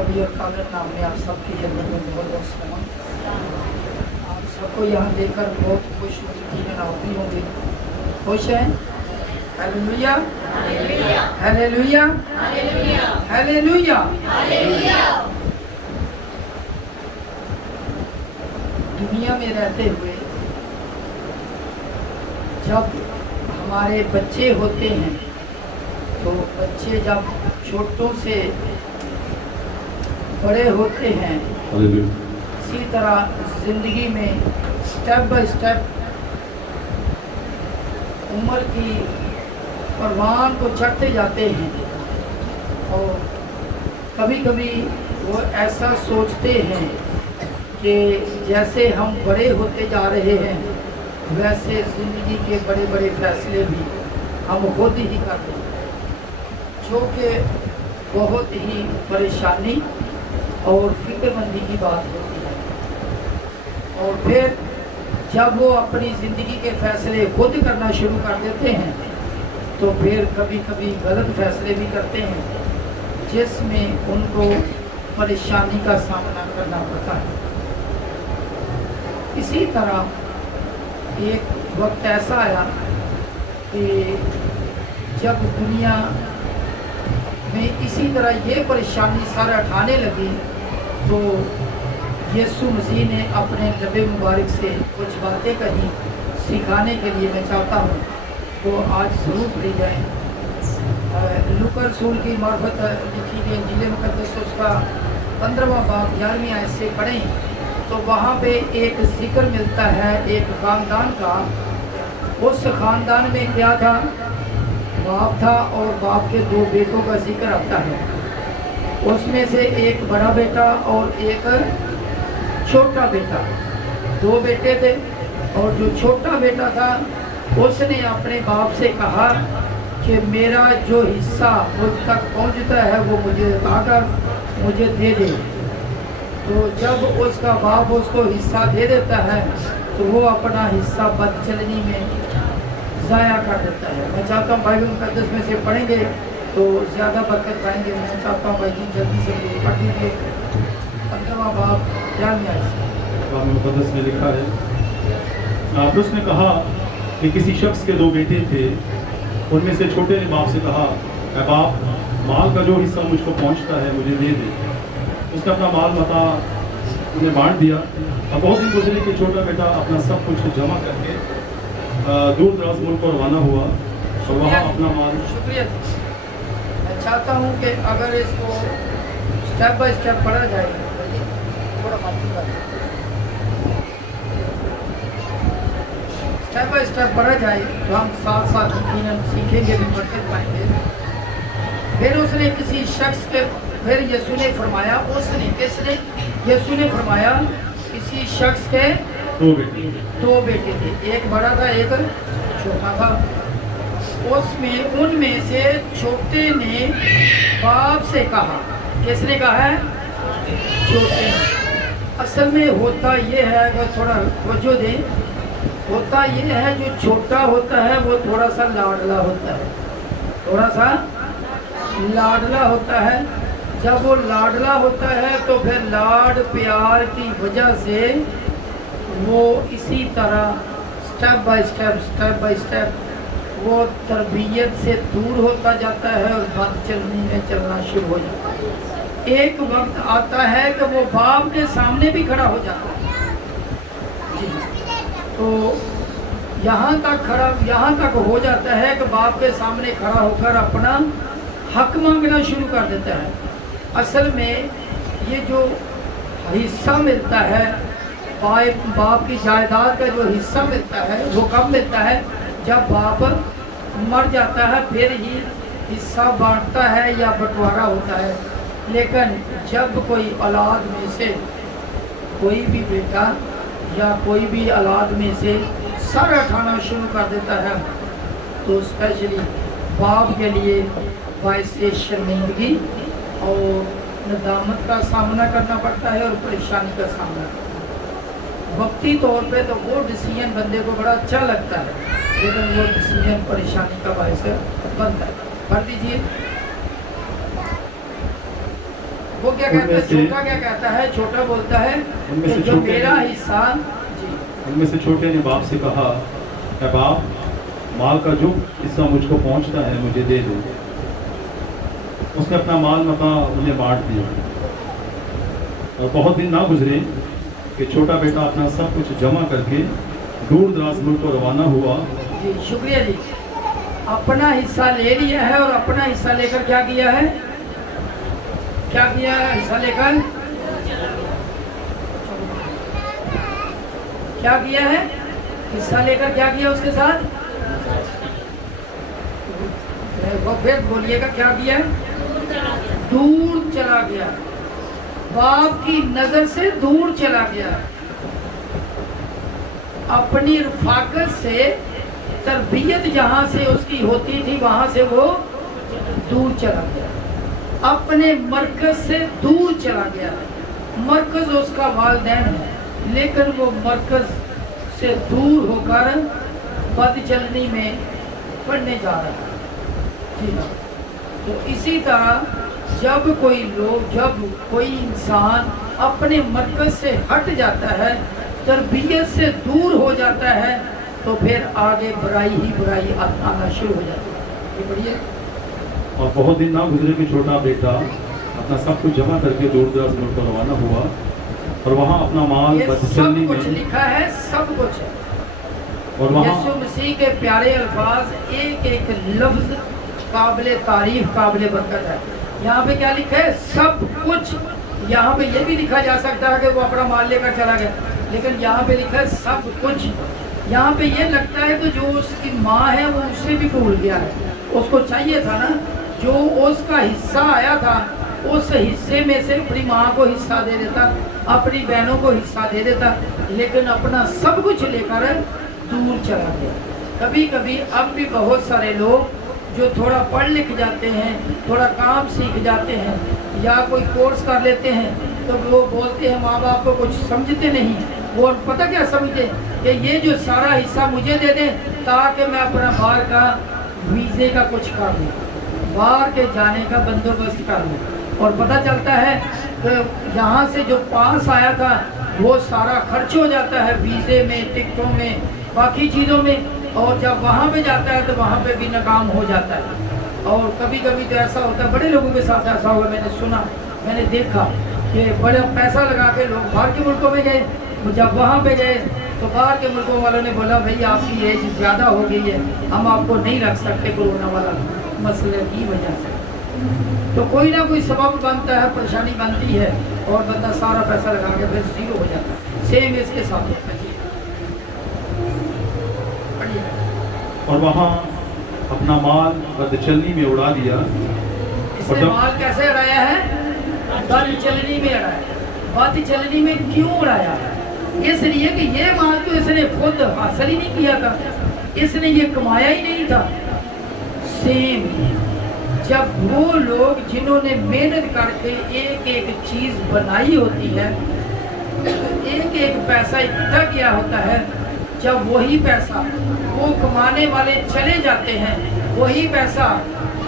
कबीर कादर नाम में आप सबकी खिदमत में बहुत बहुत सलाम। आप सबको यहाँ देखकर बहुत खुश होती होंगे। खुश हैं? Hallelujah hallelujah hallelujah. दुनिया में रहते हुए जब हमारे बच्चे होते हैं तो बच्चे जब छोटों से बड़े होते हैं, इसी तरह ज़िंदगी में स्टेप बाय स्टेप उम्र की परवान को चढ़ते जाते हैं। और कभी कभी वो ऐसा सोचते हैं कि जैसे हम बड़े होते जा रहे हैं वैसे ज़िंदगी के बड़े बड़े फैसले भी हम खुद ही करते हैं, जो कि बहुत ही परेशानी और फिक्रमंदी की बात होती है। और फिर जब वो अपनी ज़िंदगी के फैसले खुद करना शुरू कर देते हैं तो फिर कभी कभी गलत फैसले भी करते हैं जिसमें उनको परेशानी का सामना करना पड़ता है। इसी तरह एक वक्त ऐसा आया कि जब दुनिया में इसी तरह ये परेशानी सर उठाने लगी तो यीशु मसीह ने अपने लबे मुबारक से कुछ बातें कही सिखाने के लिए मैं चाहता हूँ तो आज ज़रूर पढ़ी जाए। लूका रसूल की मार्फत लिखी गई इंजील मुक़द्दस उसका 15वां बाब 11वीं आयत से पढ़ें तो वहाँ पे एक जिक्र मिलता है एक ख़ानदान का। उस ख़ानदान में क्या था? बाप था और बाप के 2 बेटों का जिक्र आता है। उसमें से एक बड़ा बेटा और एक छोटा बेटा, 2 बेटे थे। और जो छोटा बेटा था उसने अपने बाप से कहा कि मेरा जो हिस्सा मुझ तक पहुंचता है वो मुझे बताकर मुझे दे दे। तो जब उसका बाप उसको हिस्सा दे देता है तो वो अपना हिस्सा बदचलनी में ज़ाया कर देता है। मैं चाहता हूँ बाइबल मुक़द्दस में से पढ़ेंगे तो ज़्यादा बरकत पाएंगे। मैं चाहता हूँ भाई जी जल्दी से मुझे पढ़ दीजिए 15वां बाब 11वीं आयत से। बाइबल मुक़द्दस में लिखा है, पतरस ने कहा कि किसी शख्स के 2 बेटे थे। उनमें से छोटे ने बाप से कहा, ऐ बाप, माल का जो हिस्सा मुझको पहुँचता है मुझे दे दे। उसने अपना माल मता उन्हें बांट दिया। अब बहुत दिन गुजरे कि छोटा बेटा अपना सब कुछ जमा करके दूर दराज मुल्क को रवाना हुआ और वहाँ अपना माल। शुक्रिया। मैं चाहता हूँ कि अगर इसको स्टेप बाय स्टेप पढ़ा जाए, थोड़ा स्टेप बाय स्टेप पढ़ा जाए तो हम साथ साथ यकीनन सीखेंगे भी, बरकत पाएंगे। फिर उसने किसी शख्स के, फिर यीशु ने फरमाया, उसने किसने? यीशु ने फरमाया किसी शख्स के 2 बेटे थे, एक बड़ा था एक छोटा था। उसमें उनमें से छोटे ने बाप से कहा, किसने कहा है? छोटे ने। असल में होता ये है, अगर थोड़ा तवज्जो दें, होता ये है जो छोटा होता है वो थोड़ा सा लाडला होता है, थोड़ा सा लाडला होता है। जब वो लाडला होता है तो फिर लाड प्यार की वजह से वो इसी तरह स्टेप बाय स्टेप वो तरबियत से दूर होता जाता है और बदचलनी में चलना शुरू हो जाता है। एक वक्त आता है कि वो बाप के सामने भी खड़ा हो जाता है। तो यहाँ तक हो जाता है कि बाप के सामने खड़ा होकर अपना हक मांगना शुरू कर देता है। असल में ये जो हिस्सा मिलता है, बाप की जायदाद का जो हिस्सा मिलता है वो कब मिलता है? जब बाप मर जाता है फिर ही हिस्सा बांटता है या बंटवारा होता है। लेकिन जब कोई औलाद में से कोई भी बेटा या कोई भी औलाद में से सर उठाना शुरू कर देता है तो स्पेशली बाप के लिए बाइस शर्मिंदगी और नदामत का सामना करना पड़ता है और परेशानी का सामना करना। वक्ती तौर पे तो वो डिसीजन बंदे को बड़ा अच्छा लगता है, लेकिन वो डिसीजन परेशानी का बायस बनता है। पढ़ दीजिए। वो क्या कहता है, उनमें से छोटा क्या कहता है, छोटा बोलता है उनमें कि से जो छोटे मेरा ने- हिस्सा जी उनमें से छोटे ने बाप से कहा, "ऐ बाप, माल का जो हिस्सा मुझको पहुंचता है मुझे दे दो।" उसने अपना माल मता उन्हें बांट दिया। और बहुत दिन ना गुजरे कि छोटा बेटा अपना सब कुछ जमा करके दूर दराज मुल्क को रवाना हुआ। जी शुक्रिया जी। अपना हिस्सा ले लिया है और अपना हिस्सा लेकर क्या किया है, क्या किया है हिस्सा लेकर, क्या किया है हिस्सा लेकर, क्या किया उसके साथ, वो फिर बोलिएगा क्या किया है, दूर चला गया, बाप की नजर से दूर चला गया, अपनी रफाकत से, तरबियत जहाँ से उसकी होती थी वहाँ से वो दूर चला गया, अपने मरकज से दूर चला गया। मरकज उसका वालिदैन है, लेकिन वो मरकज से दूर होकर बदचलनी में पढ़ने जा रहा है। जी हाँ, तो इसी तरह जब कोई इंसान अपने मरकज से हट जाता है, तरबियत से दूर हो जाता है, तो फिर आगे बुराई ही बुराई आना शुरू हो जाती है। ये बढ़िया। और बहुत दिन ना गुजरे कि छोटा बेटा अपना सब कुछ जमा करके दूर दराज मुल्क को रवाना हुआ और वहाँ अपना माल ये सब बदचलनी कुछ में, लिखा है, सब कुछ है। और वहाँ यीशु मसीह के प्यारे अल्फाज, एक एक लफ्ज काबिल तारीफ, काबिल बरकत है। यहाँ पे क्या लिखा है, सब कुछ। यहाँ पे ये भी लिखा जा सकता है कि वो अपना माल लेकर चला गया, लेकिन यहाँ पे लिखा है सब कुछ। यहाँ पे ये लगता है कि जो उसकी माँ है वो उससे भी भूल गया है। उसको चाहिए था ना, जो उसका हिस्सा आया था उस हिस्से में से अपनी माँ को हिस्सा दे देता, अपनी बहनों को हिस्सा दे देता, लेकिन अपना सब कुछ लेकर दूर चला गया। कभी कभी अब भी बहुत सारे लोग जो थोड़ा पढ़ लिख जाते हैं, थोड़ा काम सीख जाते हैं या कोई कोर्स कर लेते हैं, तो वो बोलते हैं माँ बाप को कुछ समझते नहीं। वो पता क्या समझते कि ये जो सारा हिस्सा मुझे दे दें ताकि मैं अपना बाहर का वीज़े का कुछ कर लूँ, बाहर के जाने का बंदोबस्त कर लूँ। और पता चलता है कि यहाँ से जो पास आया था वो सारा खर्च हो जाता है वीज़े में, टिकटों में, बाकी चीज़ों में, और जब वहाँ पे जाता है तो वहाँ पे भी नाकाम हो जाता है। और कभी कभी तो ऐसा होता है, बड़े लोगों के साथ ऐसा हुआ, मैंने सुना, मैंने देखा कि बड़ा पैसा लगा के लोग बाहर के मुल्कों में गए। जब वहाँ पे गए तो बाहर के मुल्कों वालों ने बोला भाई आपकी एज ज़्यादा हो गई है, हम आपको नहीं रख सकते कोरोना वाला मसले की वजह से। तो कोई ना कोई सबब बनता है, परेशानी बनती है और बंदा सारा पैसा लगा के फिर जीरो हो जाता है। सेम इसके साथ होता है। और वहाँ अपना माल बदचलनी में उड़ा दिया। इसने माल कैसे उड़ाया है, बदचलनी में उड़ाया। बदचलनी में क्यों उड़ाया? इसलिए कि ये माल तो इसने खुद हासिल ही नहीं किया था, इसने ये कमाया ही नहीं था। सेम जब वो लोग जिन्होंने मेहनत करके एक एक चीज बनाई होती है, एक एक पैसा इकट्ठा किया होता है, जब वही पैसा वो कमाने वाले चले जाते हैं, वही पैसा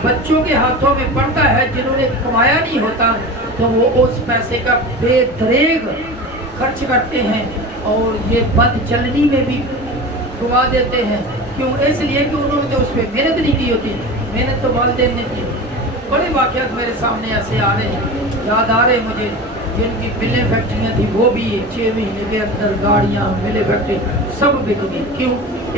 बच्चों के हाथों में पड़ता है जिन्होंने कमाया नहीं होता, तो वो उस पैसे का बेदरेग खर्च करते हैं और ये बदचलनी में भी डुबा देते हैं। क्यों? इसलिए कि उन्होंने तो उस पर मेहनत नहीं की होती। मेहनत तो वालिदैन ने की। बड़े वाक़यात मेरे सामने ऐसे आ रहे हैं, याद आ रहे मुझे, जिनकी मिलें फैक्ट्रियाँ थी वो भी 6 महीने के अंदर गाड़ियाँ, मिलें फैक्ट्री सब बिक गई। क्यों?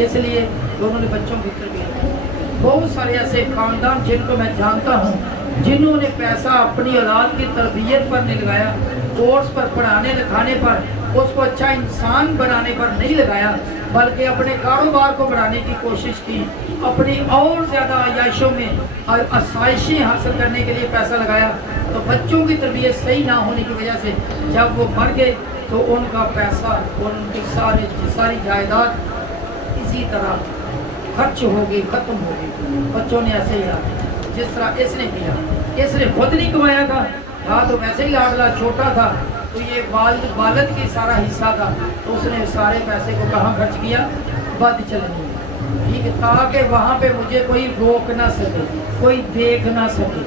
इसलिए उन्होंने बच्चों की तरबियत। बहुत सारे ऐसे खानदान जिनको मैं जानता हूँ जिन्होंने पैसा अपनी औलाद की तरबियत पर नहीं लगाया, कोर्स पर, पढ़ाने लिखाने पर, उसको अच्छा इंसान बनाने पर नहीं लगाया, बल्कि अपने कारोबार को बढ़ाने की कोशिश की, अपनी और ज़्यादा आयाशों में आसाइशें हासिल करने के लिए पैसा लगाया। तो बच्चों की तरबियत सही ना होने की वजह से जब वो मर गए तो उनका पैसा और उनकी सारी जायदाद इसी तरह खर्च हो गई, ख़त्म हो गई। बच्चों ने ऐसे ही रहा जिस तरह इसने किया। इसने खुद नहीं कमाया था तो वैसे ही लाडला छोटा था, तो ये वालिद की सारा हिस्सा था, तो उसने सारे पैसे को कहाँ खर्च किया? बदचलनी। ठीक है, ताकि वहाँ पे मुझे कोई रोक ना सके, कोई देख ना सके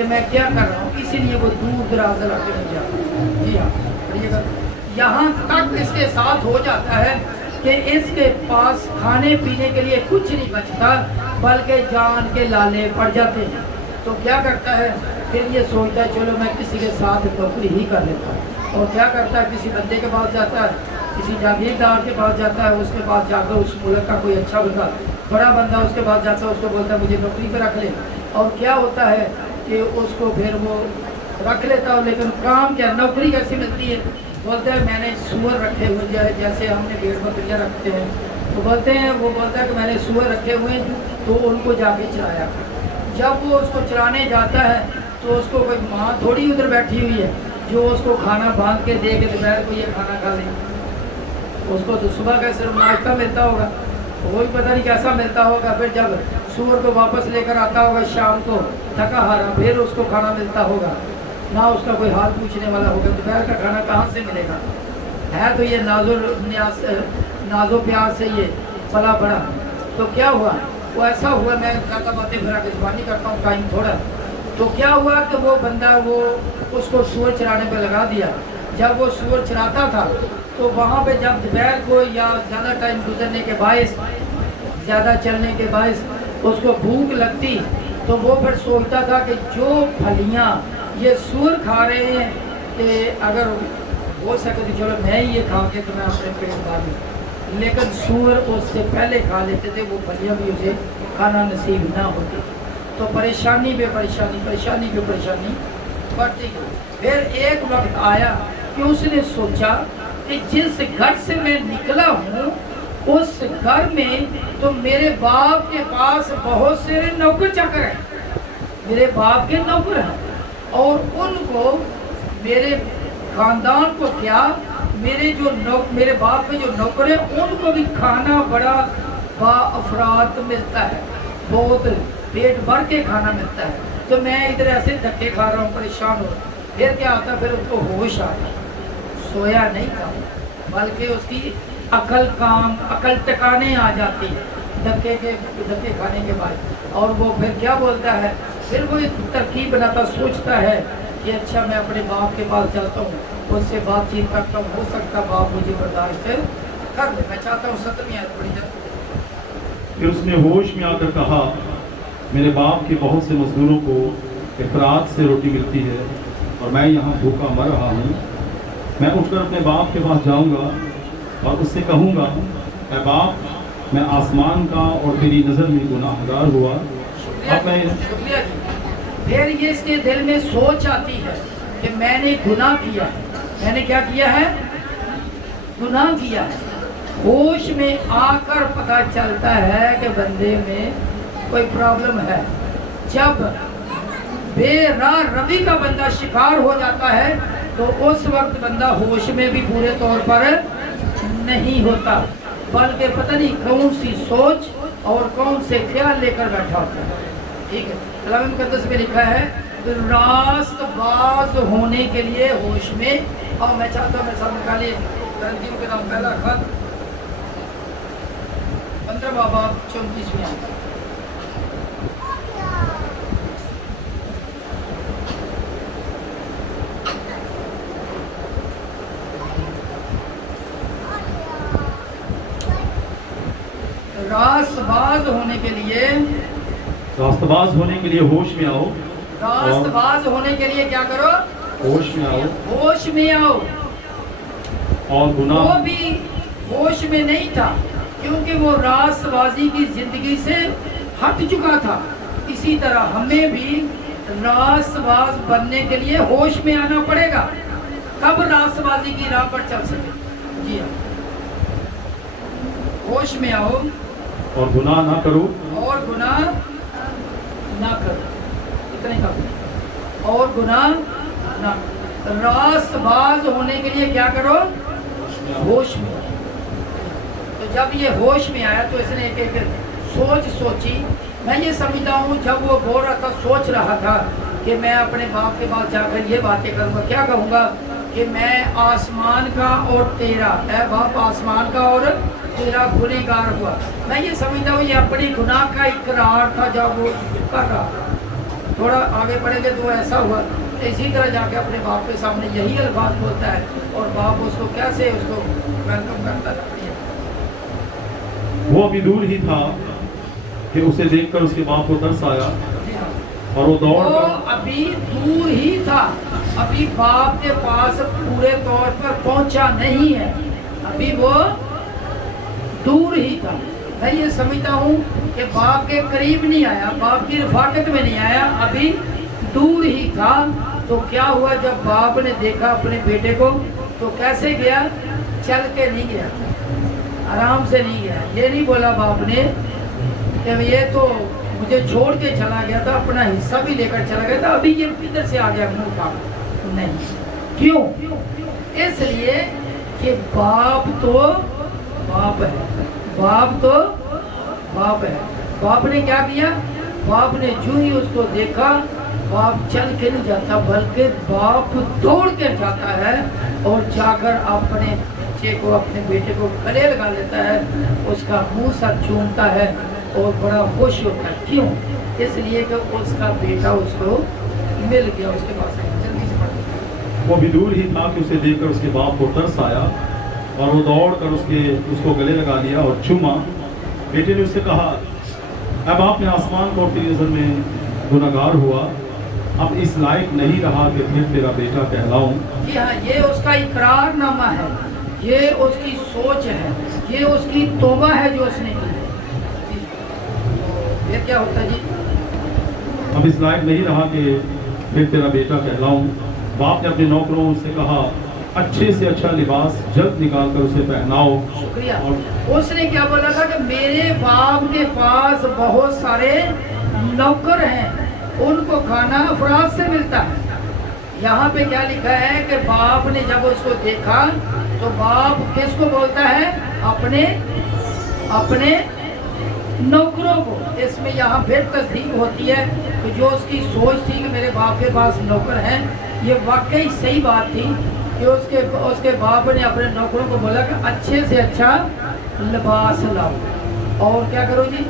कि मैं क्या कर रहा हूँ, इसीलिए वो दूर दराज इलाके में जाता। जी हाँ, पढ़िएगा। यहाँ तक इसके साथ हो जाता है कि इसके पास खाने पीने के लिए कुछ नहीं बचता, बल्कि जान के लाले पड़ जाते हैं। तो क्या करता है, फिर ये सोचता है चलो मैं किसी के साथ नौकरी ही कर लेता हूँ। और क्या करता है, किसी बंदे के पास जाता है, किसी जागीरदार के पास जाता है, उसके पास जाकर उस मुल्क का कोई अच्छा बंदा, बड़ा बंदा उसके पास जाता है, उसको बोलता है मुझे नौकरी पर रख ले। और क्या होता है कि उसको फिर वो रख लेता है, लेकिन काम क्या, नौकरी कैसी मिलती है, बोलते हैं मैंने सूअर रखे हुए हैं, जैसे हमने भेड़ बकरियाँ रखते हैं, तो बोलते हैं, वो बोलता है कि मैंने सूअर रखे हुए हैं, तो उनको जाके चलाया। जब वो उसको चलाने जाता है तो उसको कोई माँ थोड़ी उधर बैठी हुई है जो उसको खाना बांध के दे के दोपहर को ये खाना खा ले। उसको तो सुबह का सिर्फ नाश्ता मिलता होगा, वो भी पता नहीं कैसा मिलता होगा। फिर जब सूअर को वापस लेकर आता होगा शाम को थका हारा, फिर उसको खाना मिलता होगा, ना उसका कोई हाल पूछने वाला होगा। दोपहर का खाना कहाँ से मिलेगा? है तो ये नाजो प्यार से ये पला बड़ा। तो क्या हुआ, वो ऐसा हुआ, मैं ज़्यादा बातें फिर आगे जुबानी करता हूँ, टाइम थोड़ा। तो क्या हुआ कि वो बंदा वो उसको सूअर चराने पे लगा दिया। जब वो सूअर चराता था तो वहाँ पे जब दोपहर को या ज़्यादा टाइम गुजरने के बायस, ज़्यादा चलने के बायस उसको भूख लगती, तो वो फिर सोचता था कि जो फलियाँ ये सूअर खा रहे हैं कि अगर हो सके तो चलो मैं ही ये खा के तो मैं अपने पेट भर लूँ। लेकिन सूअर उससे पहले खा लेते थे, वो फलियाँ भी उसे खाना नसीब ना होती। तो परेशानी पे परेशानी, परेशानी पे परेशानी बढ़ती गई। फिर एक वक्त आया कि उसने सोचा कि जिस घर से मैं निकला हूँ उस घर में तो मेरे बाप के पास बहुत से नौकर चाकर हैं, मेरे बाप के नौकर हैं, और उनको मेरे खानदान को क्या, मेरे बाप के जो नौकर हैं उनको भी खाना बड़ा बाअफरात मिलता है, बहुत पेट भर के खाना मिलता है। तो मैं इधर ऐसे धक्के खा रहा हूँ, परेशान हो। फिर क्या होता, फिर उसको होश आ गया, सोया नहीं था, बल्कि उसकी अकल टकाने आ जाती है धक्के खाने के बाद। और वो फिर क्या बोलता है, फिर वो एक तरकीब बनाता, सोचता है कि अच्छा मैं अपने बाप के पास जाता हूँ, उससे बातचीत करता हूँ, हो सकता बाप मुझे बर्दाश्त कर ले। मैं चाहता हूँ 7वीं आयत पढ़ी जाए। फिर उसने होश में आकर कहा, मेरे बाप के बहुत से मजदूरों को इफरात से रोटी मिलती है और मैं यहाँ भूखा मर रहा हूँ। मैं उठकर अपने बाप के पास जाऊँगा और उससे कहूँगा, ऐ बाप, मैं आसमान का और तेरी नज़र में गुनाहगार हुआ। अब मैं शुक्रिया जी। फिर ये इसके दिल में सोच आती है कि मैंने गुनाह किया है। मैंने क्या किया है? गुनाह किया है। होश में आकर पता चलता है कि बंदे में कोई प्रॉब्लम है। जब बेराह रवि का बंदा शिकार हो जाता है तो उस वक्त बंदा होश में भी पूरे तौर पर नहीं होता, बल्कि पता नहीं कौन सी सोच और कौन से ख्याल लेकर बैठा होता है। ठीक है, कलाम मुक़द्दस में लिखा है रास्तबाज होने के लिए होश में। और मैं चाहता हूँ मेरे साथ निकालिए तरजीम के नाम पहला खत 15वां बाब 34वीं आयत। रास्तबाज होने के लिए, रास्तबाज होने के लिए होश में आओ। रास्तबाज होने के लिए क्या करो? होश में आओ। होश में आओ। और गुनाह, वो भी होश में नहीं था क्योंकि वो रास्तबाजी की जिंदगी से हट चुका था। इसी तरह हमें भी रास्तबाज बनने के लिए होश में आना पड़ेगा, कब रास्तबाजी की राह पर चल सके। जी हाँ, होश में आओ और गुनाह ना करो। और गुनाह ना करो, इतने का। और गुनाह ना, रास्तबाज होने के लिए क्या करो? होश में। तो जब ये होश में आया तो इसने एक सोच सोची। मैं ये समझता हूँ जब वो बोल रहा था, सोच रहा था कि मैं अपने बाप के पास जाकर ये बातें करूँगा, क्या कहूँगा कि मैं आसमान का और तेरा, ऐ बाप आसमान का और तेरा गुनहगार हुआ। मैं ये समझता हूँ ये अपने गुनाह का इकरार था जब वो कर रहा था। थोड़ा आगे बढ़ेंगे तो ऐसा हुआ, इसी तरह जाके अपने बाप के सामने यही अल्फाज बोलता है और बाप उसको कैसे उसको वेलकम करता रहती है। वो अभी दूर ही था कि उसे देखकर उसके बाप को तरस आया जी हाँ, और वो दौड़ वो अभी दूर ही था, अभी बाप के पास पूरे तौर पर पहुंचा नहीं है, अभी वो दूर ही था। मैं ये समझता हूँ कि बाप के करीब नहीं आया, बाप की रफाकत में नहीं आया, अभी दूर ही था। तो क्या हुआ, जब बाप ने देखा अपने बेटे को तो कैसे गया, चल के नहीं गया, आराम से नहीं गया। ये नहीं बोला बाप ने कि ये तो मुझे छोड़ के चला गया था, अपना हिस्सा भी लेकर चला गया था, अभी ये इधर से आ गया मुंह का। नहीं, क्यों? इसलिए कि बाप तो बाप है, बाप तो बाप है। बाप ने क्या किया, बाप ने जो ही उसको देखा, बाप चल के नहीं जाता बल्कि बाप दौड़ के जाता है और जाकर अपने बच्चे को, अपने बेटे को गले लगा लेता है, उसका मुंह सर चूमता है और बड़ा खुश होता है। क्यों? इसलिए कि उसका बेटा उसको मिल गया, उसके पास जल्दी से पढ़। वो भी दूर ही था कि उसे देखकर उसके बाप को तरस आया और वो दौड़ कर उसको गले लगा लिया और चूमा। बेटे ने उससे कहा, अब आपने आसमान को तेरी नज़र में गुनहगार हुआ, अब इस लायक नहीं रहा कि फिर तेरा बेटा कहलाऊं। जी हाँ, ये उसका इकरारनामा है, ये उसकी सोच है, ये उसकी तौबा है जो उसने की है। फिर क्या होता है जी? अब इस लायक नहीं रहा कि फिर तेरा बेटा कहलाऊं। बाप ने अपने नौकरों से कहा, अच्छे से अच्छा लिबास जल्द निकाल कर उसे पहनाओ। शुक्रिया। और उसने क्या बोला था कि मेरे बाप के पास बहुत सारे नौकर हैं, उनको खाना अफराज से मिलता है। यहाँ पे क्या लिखा है कि बाप ने जब उसको देखा तो बाप किसको बोलता है, अपने अपने नौकरों को। इसमें यहाँ फिर तस्दीक होती है कि जो उसकी सोच थी कि मेरे बाप के पास नौकर हैं, ये वाकई सही बात थी कि उसके बाप ने अपने नौकरों को बोला कि अच्छे से अच्छा लिबास लाओ और क्या करो जी,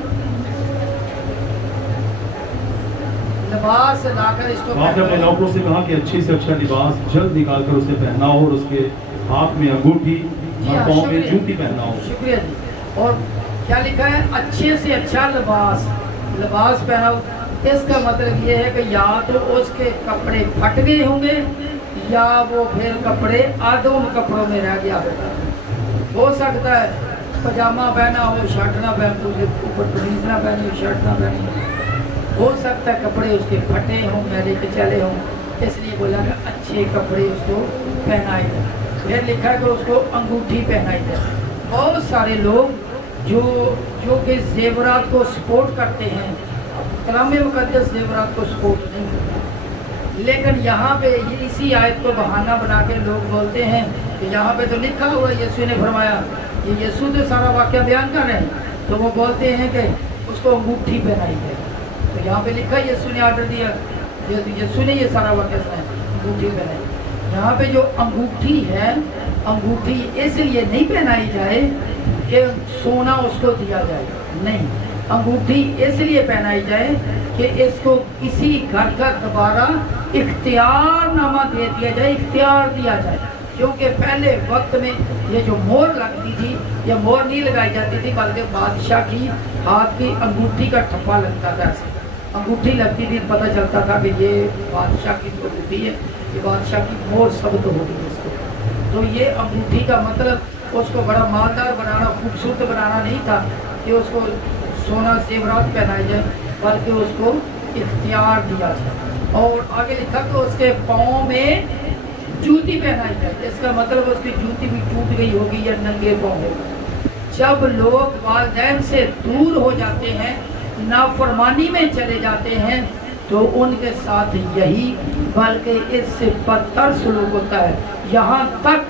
लिबास लाकर इसको बाप ने अपने नौकरों से कहा कि अच्छे से अच्छा लिबास जल्द निकाल कर उसे पहनाओ और उसके हाथ में अंगूठी और पाँव में जूती पहनाओ। शुक्रिया जी। और क्या लिखा है, अच्छे से अच्छा लिबास पहनाओ। इसका मतलब ये है कि या तो उसके कपड़े फट गए होंगे या वो फिर कपड़े आधों कपड़ों में रह गया होगा। हो सकता है पजामा पहना हो, शर्ट ना पहन, ऊपर कमीज ना पहनी हो, शर्ट ना पहनी हो सकता है कपड़े उसके फटे हों, मैले के चले हों, इसलिए बोला कि अच्छे कपड़े उसको पहनाए जाए। फिर लिखा है कि उसको अंगूठी पहनाई जाए। बहुत सारे लोग जो कि जेवरात को सपोर्ट करते हैं, कलाम मुकद्दस जेवरात को सपोर्ट नहीं करता, लेकिन यहाँ पे इसी आयत को बहाना बना के लोग बोलते हैं कि यहाँ पे तो लिखा हुआ यीशु ने फरमाया, ये यीशु तो सारा वाक्य बयान कर रहे हैं, तो वो बोलते हैं कि उसको अंगूठी पहनाई जाए। तो यहाँ पे लिखा यीशु ने ऑर्डर दिया, यीशु ने ये सारा वाक्य सुनाया, अंगूठी पहनाई। यहाँ पे जो अंगूठी है, अंगूठी इसलिए नहीं पहनाई जाए कि सोना उसको दिया जाए, नहीं, अंगूठी इसलिए पहनाई जाए कि इसको किसी घर का दोबारा इख्तियारनामा दे दिया जाए, इख्तियार दिया जाए। क्योंकि पहले वक्त में ये जो मोहर लगती थी, ये मोहर नहीं लगाई जाती थी, बल्कि बादशाह की हाथ की अंगूठी का ठप्पा लगता था। ऐसे अंगूठी लगती थी, पता चलता था कि ये बादशाह की अंगूठी है, ये बादशाह की मोहर शब्द होगी इसको। तो ये अंगूठी का मतलब उसको बड़ा मालदार बनाना, खूबसूरत बनाना नहीं था कि उसको सोना जेवरात पहनाई जाए, बल्कि उसको इख्तियार दिया जाए। और आगे लिखा कि उसके पाँव में जूती पहनाई जाए। इसका मतलब उसकी जूती भी टूट गई होगी या नंगे पाँव होगा। जब लोग वालिदैन से दूर हो जाते हैं, नाफरमानी में चले जाते हैं, तो उनके साथ यही बल्कि इससे बदतर सलूक होता है। यहाँ तक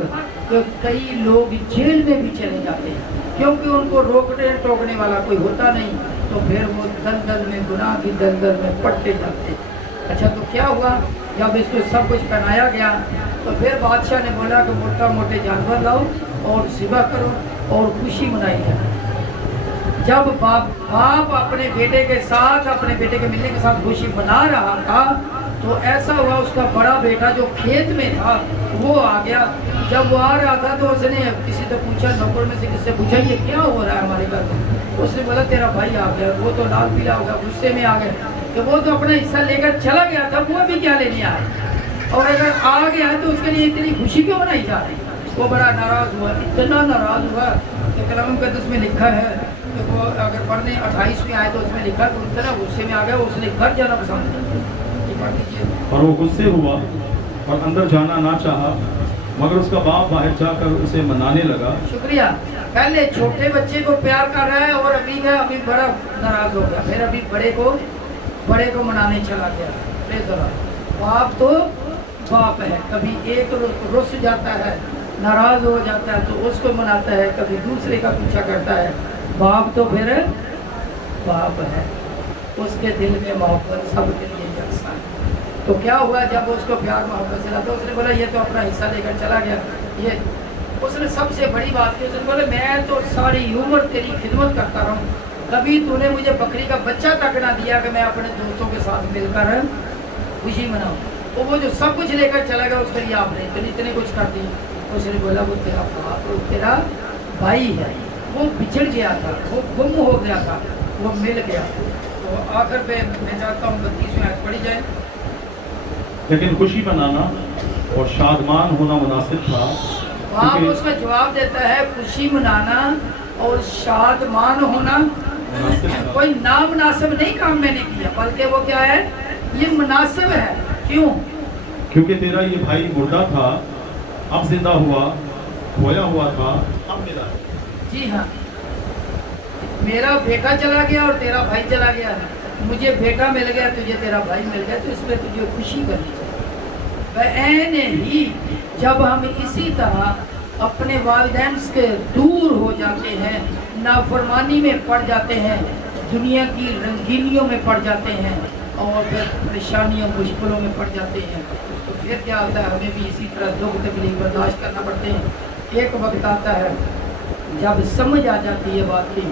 कि कई लोग जेल में भी चले जाते हैं, क्योंकि उनको रोकने टोकने वाला कोई होता नहीं, तो फिर वो दलदल में, गुनाह की दलदल में पड़ते जाते। अच्छा, तो क्या हुआ, जब इसको सब कुछ पहनाया गया तो फिर बादशाह ने बोला कि मोटे जानवर लाओ और ज़िबा करो और खुशी मनाई जाए। जब बाप अपने बेटे के साथ, अपने बेटे के मिलने के साथ खुशी मना रहा था, तो ऐसा हुआ उसका बड़ा बेटा जो खेत में था वो आ गया। जब वो आ रहा था तो उसने किसी से पूछा, नौकर में से किससे पूछा, ये क्या हो रहा है हमारे घर में? उसने बोला तेरा भाई आ गया। वो तो लाल पीला हो गया, गुस्से में आ गया। तो वो तो अपना हिस्सा लेकर चला गया था, वो भी क्या लेने आया? और अगर आ गया तो उसके लिए इतनी खुशी क्यों मनाई जा रही? वो बड़ा नाराज हुआ, इतना नाराज हुआ कि कलाम मुक़द्दस में लिखा है कि वो अगर पढ़ने 28 में आए तो उसमें लिखा कि इतना गुस्से में आ गया उसने घर जाना पसंद किया। और वो गुस्से हुआ और अंदर जाना ना चाहा, मगर उसका बाप बाहर जाकर उसे मनाने लगा। शुक्रिया। पहले छोटे बच्चे को प्यार कर रहा है और अभी बड़ा नाराज हो गया, फिर अभी बड़े को मनाने चला गया। बाप तो बाप है, कभी एक रुस जाता है, नाराज हो जाता है तो उसको मनाता है, कभी दूसरे का पीछा करता है। बाप तो फिर बाप है, उसके दिल में मोहब्बत सबके लिए यकसा है। तो क्या हुआ, जब उसको प्यार मोहब्बत से तो उसने बोला ये तो अपना हिस्सा लेकर चला गया। ये उसने सबसे बड़ी बात की, उसने बोला मैं तो सारी उम्र तेरी खिदमत करता रहा हूँ, कभी तूने मुझे बकरी का बच्चा तक ना दिया कि मैं अपने दोस्तों के साथ मिलकर खुशी मनाऊँ। तो वो जो सब कुछ लेकर चला गया उसके लिए आपने इतने कुछ कर दी। उसने बोला वो तेरा बाप, वो तेरा भाई है, वो बिछड़ गया था, वो गुम हो गया था, वो मिल गया। तो आखिर पे मैं चाहता हूँ 32वीं आयत पढ़ी जाए। लेकिन खुशी मनाना और शादमान होना मुनासिब था। बाप उसका जवाब देता है खुशी मनाना और शादमान होना कोई नामुनासिब नहीं काम मैंने किया, बल्कि वो क्या है, ये मुनासिब है। क्यों? क्योंकि तेरा ये भाई मुर्दा था, अब जिंदा हुआ, खोया हुआ था, अब मिला। जी हाँ, मेरा बेटा चला गया और तेरा भाई चला गया, मुझे बेटा मिल गया, तुझे तेरा भाई मिल गया, तो इसमें तुझे खुशी करनी चाहिए। ऐने ही जब हम इसी तरह अपने वालिदैन से दूर हो जाते हैं, नाफरमानी में पड़ जाते हैं, दुनिया की रंगीनियों में पड़ जाते हैं और फिर परेशानियों मुश्किलों में पड़ जाते हैं, तो फिर क्या होता है, हमें भी इसी तरह दुख तकलीफ बर्दाश्त करना पड़ते हैं। एक वक्त आता है जब समझ आ जाती है बात की,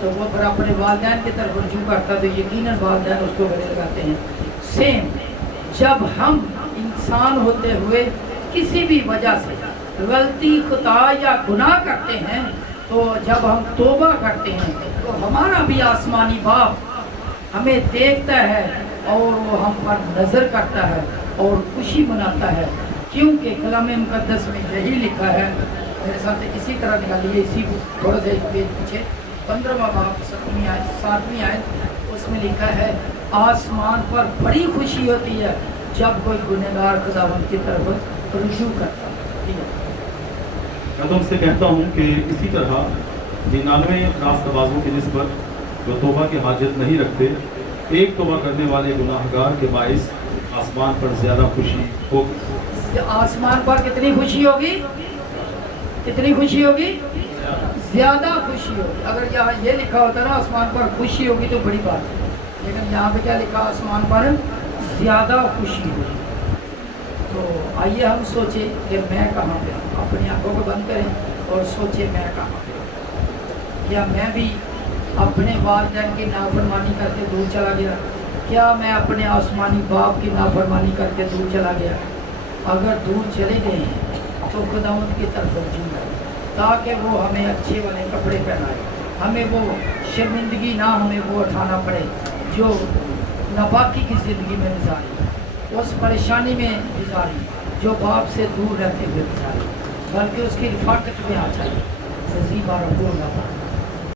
तो वो फिर अपने वालिदैन की तरफ रुजू करता है, तो यकीनन वालिदैन उसको गले लगाते हैं। सेम जब हम इंसान होते हुए किसी भी वजह से गलती खुता या गुनाह करते हैं, तो जब हम तौबा करते हैं तो हमारा भी आसमानी बाप हमें देखता है और वो हम पर नज़र करता है और खुशी मनाता है, क्योंकि कलाम मुक़द्दस में यही लिखा है। मेरे साथ इसी तरह निकालिए, इसी थोड़ा सा एक पेज पीछे 15वां बाब 7वीं आयत, उसमें लिखा है आसमान पर बड़ी खुशी होती है जब कोई गुनहगार खुदावंद की तरफ रुजू करता है। ठीक है, मैं तुमसे कहता हूँ कि इसी तरह 99 रास्तबाजों की निस्बत जो तौबा की हाजत नहीं रखते, एक तौबा करने वाले गुनाहगार के बाइस आसमान पर ज़्यादा खुशी होगी। आसमान पर कितनी खुशी होगी? कितनी खुशी होगी? ज़्यादा खुशी होगी। अगर यहाँ ये लिखा होता ना आसमान पर खुशी होगी तो बड़ी बात है, लेकिन यहाँ पे क्या लिखा, आसमान पर ज़्यादा खुशी होगी। तो आइए हम सोचें कि मैं कहाँ पे हूँ, अपनी आंखों को बंद करें और सोचें मैं कहाँ पे हूँ। या मैं भी अपने वालिदैन की नाफरमानी करके दूर चला गया? क्या मैं अपने आसमानी बाप की नाफरमानी करके दूर चला गया? अगर दूर चले गए हैं तो खुदावंद की तरफ रुजू करें, ताकि वो हमें अच्छे वाले कपड़े पहनाए, हमें वो शर्मिंदगी ना हमें वो उठाना पड़े जो नापाकी की ज़िंदगी में गुजारी, उस परेशानी में गुजारी जो बाप से दूर रहते हुए गुजारी, बल्कि उसकी रिफाकत में आ जाए।